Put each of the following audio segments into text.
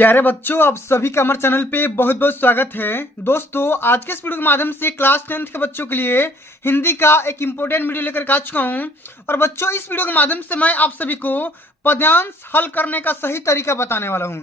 प्यारे बच्चों, आप सभी का हमारे चैनल पे बहुत बहुत स्वागत है। दोस्तों, आज के इस वीडियो के माध्यम से क्लास 10th के बच्चों के लिए हिंदी का एक इम्पोर्टेंट वीडियो लेकर के आ चुका हूँ। और बच्चों, इस वीडियो के माध्यम से मैं आप सभी को पद्यांश हल करने का सही तरीका बताने वाला हूँ।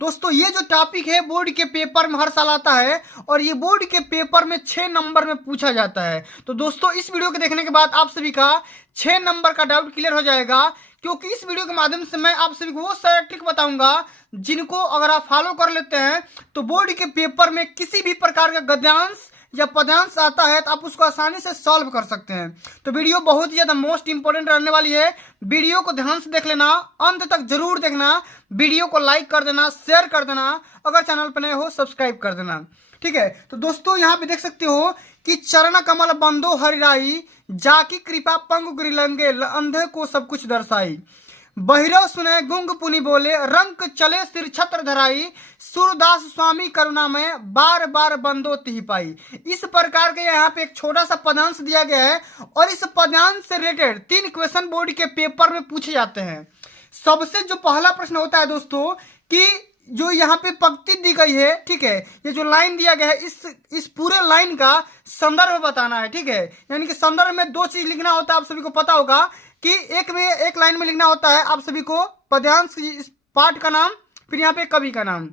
दोस्तों, ये जो टॉपिक है बोर्ड के पेपर में हर साल आता है और ये बोर्ड के पेपर में 6 नंबर में पूछा जाता है। तो दोस्तों, इस वीडियो को देखने के बाद आप सभी का 6 नंबर का डाउट क्लियर हो जाएगा, क्योंकि इस वीडियो के माध्यम से मैं आप सभी को वो सारे ट्रिक बताऊंगा जिनको अगर आप फॉलो कर लेते हैं तो बोर्ड के पेपर में किसी भी प्रकार का गद्यांश या पद्यांश आता है तो आप उसको आसानी से सॉल्व कर सकते हैं। तो वीडियो बहुत ही ज्यादा मोस्ट इंपोर्टेंट रहने वाली है। वीडियो को ध्यान से देख लेना, अंत तक जरूर देखना। वीडियो को लाइक कर देना, शेयर कर देना, अगर चैनल पर नए हो सब्सक्राइब कर देना। ठीक है, तो दोस्तों यहाँ पे देख सकते हो कि चरण कमल बंदो हरिराई, जाकी कृपा पंग गिरिलंगे, अंधे को सब कुछ दर्शाई। बहिरव सुने गुंग पुनि बोले, रंक चले सिर छत्र धराई, सूरदास स्वामी करुणा में बार बार बंदो तिहि पाई। इस प्रकार के यहाँ पे एक छोटा सा पद्यांश दिया गया है और इस पद्यांश से रिलेटेड 3 क्वेश्चन बोर्ड के पेपर में पूछे जाते हैं। सबसे जो पहला प्रश्न होता है दोस्तों कि जो यहाँ पे पंक्ति दी गई है, ठीक है, ये जो लाइन दिया गया है इस पूरे लाइन का संदर्भ बताना है। ठीक है, यानी कि संदर्भ में 2 चीज लिखना होता है। आप सभी को पता होगा कि एक लाइन में लिखना होता है आप सभी को पद्यांश इस पाठ का नाम, फिर यहाँ पे कवि का नाम,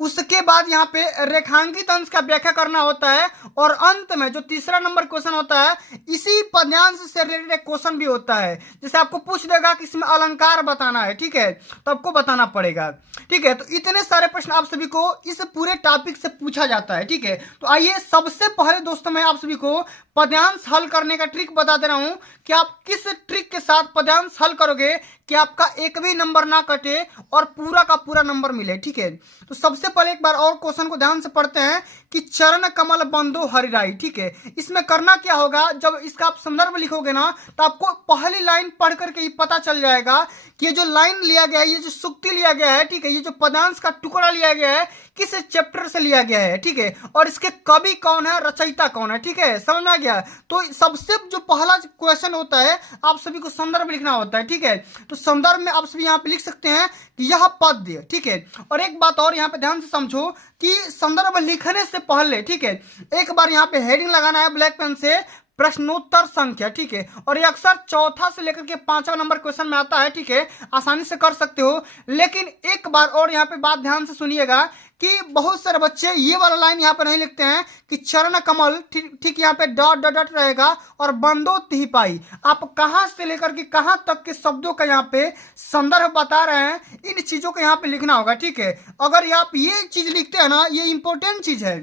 उसके बाद यहाँ पे रेखांकित अंश का व्याख्या करना होता है और अंत में जो तीसरा नंबर क्वेश्चन होता है इसी पद्यांश से रिलेटेड एक क्वेश्चन भी होता है। जैसे आपको पूछ देगा कि इसमें अलंकार बताना है, ठीक है, तो आपको बताना पड़ेगा। ठीक है, तो इतने सारे प्रश्न आप सभी को इस पूरे टॉपिक से पूछा जाता है। ठीक है, तो आइए सबसे पहले दोस्तों मैं आप सभी को पद्यांश हल करने का ट्रिक बता दे रहा हूं कि आप किस ट्रिक के साथ पद्यांश हल करोगे कि आपका एक भी नंबर ना कटे और पूरा का पूरा नंबर मिले। ठीक है, तो सबसे पहले एक बार और क्वेश्चन को ध्यान से पढ़ते हैं कि चरण कमल बंदो हरिराई। ठीक है, इसमें करना क्या होगा, जब इसका आप संदर्भ लिखोगे ना तो आपको पहली लाइन पढ़ करके ही पता चल जाएगा कि ये जो लाइन लिया गया है, ये जो सूक्ति लिया गया है, ठीक है, ये जो पद्यांश का टुकड़ा लिया गया है किस चैप्टर से लिया गया है। ठीक है, और इसके कवि कौन है, रचयिता कौन है। ठीक है, समझ में आ गया। तो सबसे जो पहला क्वेश्चन होता है आप सभी को संदर्भ लिखना होता है। ठीक है, तो संदर्भ में आप सभी यहाँ पे लिख सकते हैं कि यह पद्य। ठीक है, और एक बात और यहाँ पे ध्यान से समझो कि संदर्भ लिखने से पहले, ठीक है, एक बार यहाँ पे हेडिंग लगाना है ब्लैक पेन से, प्रश्नोत्तर संख्या। ठीक है, और ये अक्सर चौथा से लेकर के 5वां नंबर क्वेश्चन में आता है। ठीक है, आसानी से कर सकते हो। लेकिन एक बार और यहाँ पे बात ध्यान से सुनिएगा कि बहुत सारे बच्चे ये वाला लाइन यहाँ पे नहीं लिखते हैं कि चरण कमल, ठीक यहाँ पे डॉट डॉट डॉट रहेगा और बंदो तिहि पाई। आप कहाँ से लेकर के कहाँ तक के शब्दों का यहाँ पे संदर्भ बता रहे हैं, इन चीजों को यहाँ पे लिखना होगा। ठीक है, अगर आप ये चीज लिखते हैं ना, ये इंपॉर्टेंट चीज है।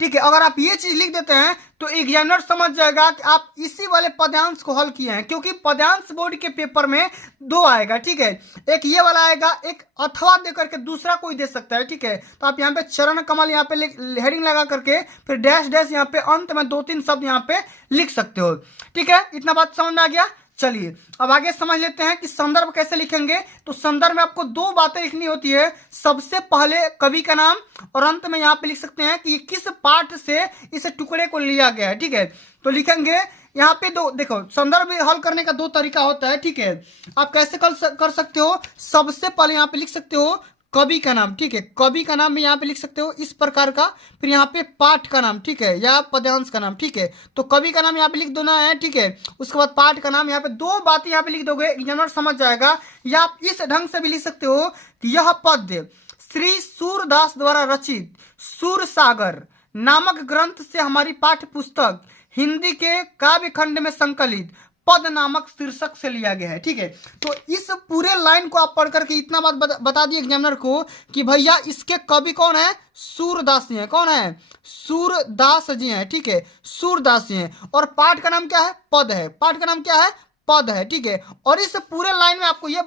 ठीक है, अगर आप ये चीज लिख देते हैं तो एग्जामिनर समझ जाएगा कि आप इसी वाले पद्यांश को हल किए हैं, क्योंकि पद्यांश बोर्ड के पेपर में 2 आएगा। ठीक है, एक ये वाला आएगा, एक अथवा दे करके दूसरा कोई दे सकता है। ठीक है, तो आप यहाँ पे चरण कमल यहाँ पे हेडिंग लगा करके फिर डैश डैश यहाँ पे अंत में 2-3 शब्द यहाँ पे लिख सकते हो। ठीक है, इतना बात समझ में आ गया। चलिए अब आगे समझ लेते हैं कि संदर्भ कैसे लिखेंगे। तो संदर्भ में आपको 2 बातें लिखनी होती है। सबसे पहले कवि का नाम और अंत में यहाँ पे लिख सकते हैं कि किस पाठ से इस टुकड़े को लिया गया है। ठीक है, तो लिखेंगे यहाँ पे 2, देखो संदर्भ हल करने का 2 तरीका होता है। ठीक है, आप कैसे कर सकते हो, सबसे पहले यहाँ पे लिख सकते हो कवि का नाम। ठीक है, कवि का नाम भी यहाँ पे लिख सकते हो इस प्रकार का, फिर यहाँ पे पाठ का नाम, ठीक है, या पद्यांश का नाम। ठीक है, तो कवि का नाम यहाँ पे लिख देना है। ठीक है, उसके बाद पाठ का नाम, यहाँ पे 2 बातें यहाँ पे लिख दोगे, एग्जामिनर समझ जाएगा। या आप इस ढंग से भी लिख सकते हो कि यह पद्य श्री सूरदास द्वारा रचित सूर सागर नामक ग्रंथ से हमारी पाठ्य पुस्तक हिंदी के काव्य खंड में संकलित पद नामक शीर्षक से लिया गया है। ठीक है, तो इस पूरे लाइन को आप पढ़ करके इतना बात बता दिए एग्जामिनर को कि भैया इसके कवि कौन है, सूरदास जी हैं। कौन है, सूरदास जी हैं। ठीक है, सूरदास जी हैं। और पाठ का नाम क्या है, पद है। पाठ का नाम क्या है, पद है। ठीक है, और इस पूरे लाइन में आपको यह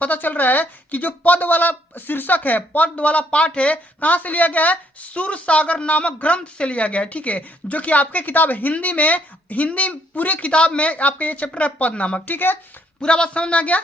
पता चल रहा है कि जो पद वाला शीर्षक है, पद वाला पाठ है, कहां से लिया गया है, सूर सागर नामक ग्रंथ से लिया गया है। ठीक है, जो कि आपके किताब हिंदी पूरे किताब में आपका ये चैप्टर है पद नामक। ठीक है, पूरा बात समझ में आ गया।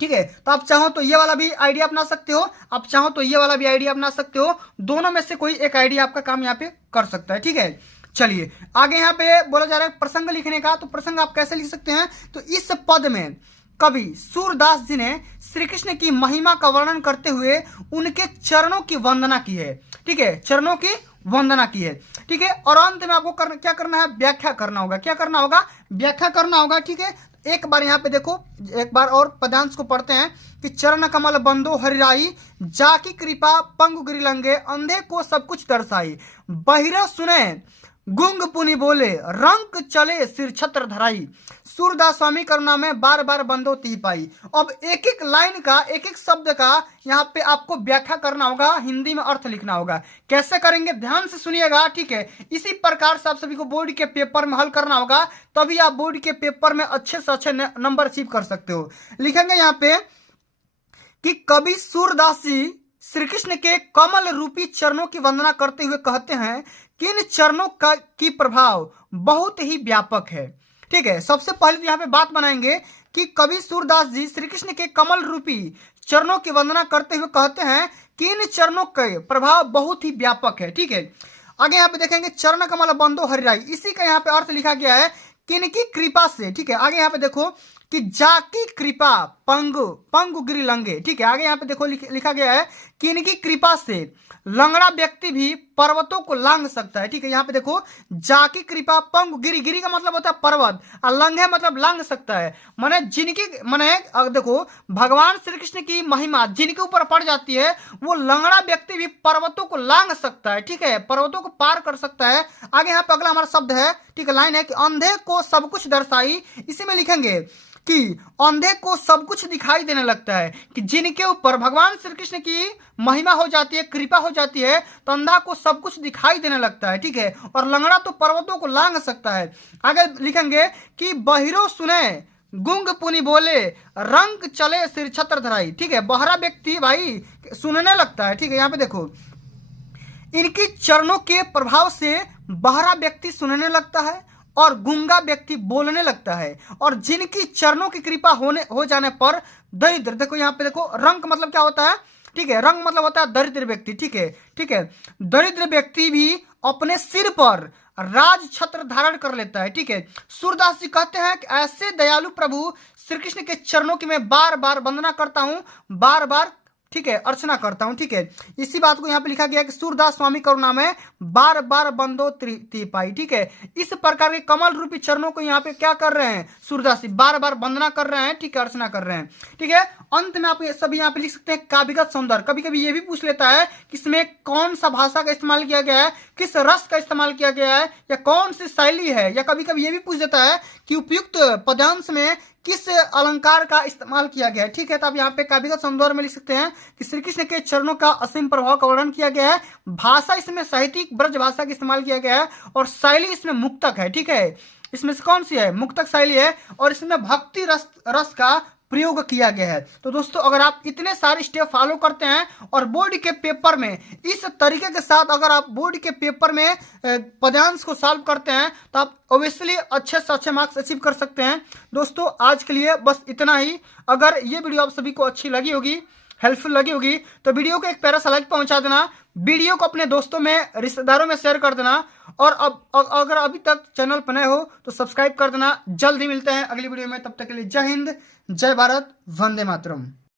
ठीक है, तो आप चाहो तो ये वाला भी आइडिया अपना सकते हो, आप चाहो तो ये वाला भी आइडिया अपना सकते हो। दोनों में से कोई एक आइडिया आपका काम यहाँ पे कर सकता है। ठीक है, चलिए आगे यहाँ पे बोला जा रहा है प्रसंग लिखने का। तो प्रसंग आप कैसे लिख सकते हैं, तो इस पद में कवि सूरदास जी ने श्री कृष्ण की महिमा का वर्णन करते हुए उनके चरणों की वंदना की है। ठीक है, चरणों की वंदना की है। ठीक है, और अंत में आपको क्या करना है, व्याख्या करना होगा। क्या करना होगा, व्याख्या करना होगा। ठीक है, एक बार यहाँ पे देखो, एक बार और पदांश को पढ़ते हैं कि चरण कमल बंदो हरिराई, जाकी कृपा पंगु गिरिलंगे, अंधे को सब कुछ दर्शाई, बहिरा सुने गुंग पुनि बोले, रंक चले सिर छत्र धराई, सूरदास स्वामी करुणा में बार बार बंदो ती पाई। अब एक एक लाइन का, एक एक शब्द का यहाँ पे आपको व्याख्या करना होगा, हिंदी में अर्थ लिखना होगा। कैसे करेंगे, ध्यान से सुनिएगा। ठीक है, इसी प्रकार से आप सभी को बोर्ड के पेपर में हल करना होगा, तभी आप बोर्ड के पेपर में अच्छे से अच्छे नंबर अचीव कर सकते हो। लिखेंगे यहाँ पे कि कवि सूरदास जी श्री कृष्ण के कमल रूपी चरणों की वंदना करते हुए कहते हैं कि इन चरणों का की प्रभाव बहुत ही व्यापक है। ठीक है, सबसे पहले तो यहाँ पे बात बनाएंगे कि कवि सूरदास जी श्री कृष्ण के कमल रूपी चरणों की वंदना करते हुए कहते हैं कि इन चरणों के प्रभाव बहुत ही व्यापक है। ठीक है, आगे यहाँ पे देखेंगे चरण कमल बंदो हरिराई, इसी का यहाँ पे अर्थ लिखा गया है किनकी कृपा से। ठीक है, आगे यहाँ पे देखो कि जाकी कृपा पंगु गिरिलंगे। ठीक है, आगे यहाँ पे देखो लिखा गया है कि इनकी कृपा से लंगड़ा व्यक्ति भी पर्वतों को लांग सकता है। ठीक है, यहाँ पे देखो जाकी कृपा पंगु गिरी का मतलब होता है पर्वत, और लंघे मतलब लांग सकता है। माने देखो भगवान श्री कृष्ण की महिमा जिनके ऊपर पड़ जाती है, वो लंगड़ा व्यक्ति भी पर्वतों को लांग सकता है। ठीक है, पर्वतों को पार कर सकता है। आगे यहाँ पे अगला हमारा शब्द है, ठीक है, लाइन है कि अंधे को सब कुछ दर्शाई, इसी में लिखेंगे कि अंधे को सब कुछ दिखाई देने लगता है, कि जिनके ऊपर भगवान श्री कृष्ण की महिमा हो जाती है, कृपा हो जाती है, तो अंधा को सब कुछ दिखाई देने लगता है। ठीक है, और लंगड़ा तो पर्वतों को लांग सकता है। आगे लिखेंगे कि बहिरो सुने गुंग पुनि बोले, रंग चले सिर छत्र धराई। ठीक है, बहरा व्यक्ति भाई सुनने लगता है। ठीक है, यहाँ पे देखो इनकी चरणों के प्रभाव से बहरा व्यक्ति सुनने लगता है और गूंगा व्यक्ति बोलने लगता है, और जिनकी चरणों की कृपा हो जाने पर दरिद्र, देखो यहाँ पे देखो रंग मतलब क्या होता है, ठीक है, रंग मतलब होता है दरिद्र व्यक्ति। ठीक है, ठीक है, दरिद्र व्यक्ति भी अपने सिर पर राज छत्र धारण कर लेता है। ठीक है, सूरदास जी कहते हैं कि ऐसे दयालु प्रभु श्री कृष्ण के चरणों की मैं बार बार वंदना करता हूँ, बार बार, ठीक है, अर्चना करता हूं। ठीक है, इसी बात को यहाँ पे लिखा गया कि सूरदास स्वामी करुणा में बार बार बंदो ती पाई। ठीक है, इस प्रकार के कमल रूपी चरणों को यहाँ पे क्या कर रहे हैं, सूरदास जी बार बार वंदना कर रहे हैं। ठीक है, अर्चना कर रहे हैं। ठीक है, अंत में आप सभी यहाँ पे लिख सकते हैं काव्यगत सौंदर्य। कभी कभी ये भी पूछ लेता है कि इसमें कौन सा भाषा का इस्तेमाल किया गया है, किस रस का इस्तेमाल किया गया है, या कौन सी शैली है, या कभी कभी ये भी पूछ देता है कि उपयुक्त पद्यांश में किस अलंकार का इस्तेमाल किया गया है। ठीक है, तो आप यहाँ पे काव्यगत सौंदर्य में लिख सकते हैं कि श्री कृष्ण के चरणों का असीम प्रभाव का वर्णन किया गया है। भाषा इसमें साहित्यिक ब्रज भाषा का इस्तेमाल किया गया है, और शैली इसमें मुक्तक है। ठीक है, इसमें से कौन सी है, मुक्तक शैली है, और इसमें भक्ति रस का प्रयोग किया गया है। तो दोस्तों अगर आप इतने सारे स्टेप फॉलो करते हैं और बोर्ड के पेपर में इस तरीके के साथ अगर आप बोर्ड के पेपर में पद्यांश को सॉल्व करते हैं, तो आप ऑब्वियसली अच्छे से अच्छे मार्क्स अचीव कर सकते हैं। दोस्तों आज के लिए बस इतना ही। अगर ये वीडियो आप सभी को अच्छी लगी होगी, हेल्पफुल लगी होगी, तो वीडियो को एक प्यारा सा लाइक पहुंचा देना, वीडियो को अपने दोस्तों में, रिश्तेदारों में शेयर कर देना, और अब अगर अभी तक चैनल पर नए हो तो सब्सक्राइब कर देना। जल्द ही मिलते हैं अगली वीडियो में, तब तक के लिए जय हिंद, जय भारत, वंदे मातरम।